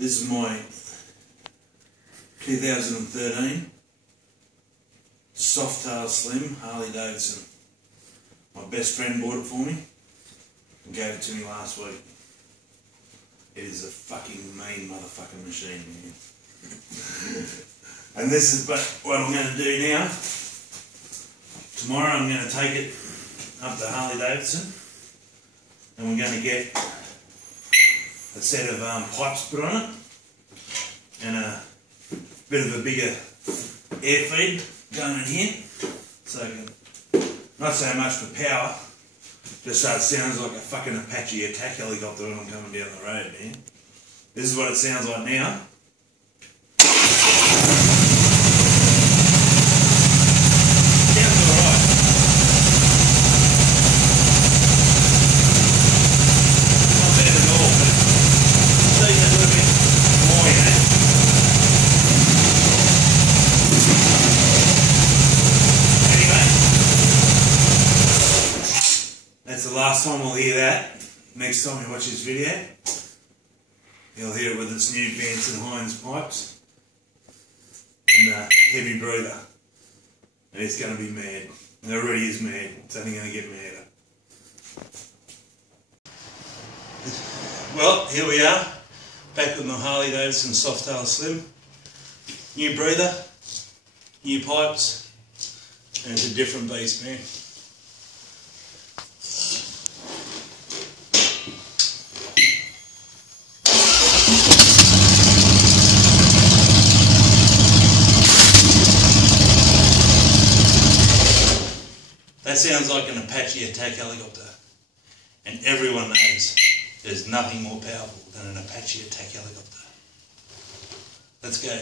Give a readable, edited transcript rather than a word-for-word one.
This is my 2013 Softail Slim Harley Davidson. My best friend bought it for me and gave it to me last week. It is a fucking mean motherfucking machine, man. And this is what I'm going to do now. Tomorrow I'm going to take it up to Harley Davidson and we're going to get a set of pipes put on it and a bit of a bigger air feed going in here, so not so much for power, just so it sounds like a fucking Apache attack helicopter when I'm coming down the road, man. This is what it sounds like now. That's the last time we'll hear that. Next time you watch this video, you'll hear it with its new vance and hines pipes and heavy breather. And it's going to be mad. It already is mad. It's only going to get madder. Well, here we are, back with my Harley Davidson Softail Slim. New breather, new pipes, and it's a different beast, man. That sounds like an Apache attack helicopter, and everyone knows there's nothing more powerful than an Apache attack helicopter. Let's go.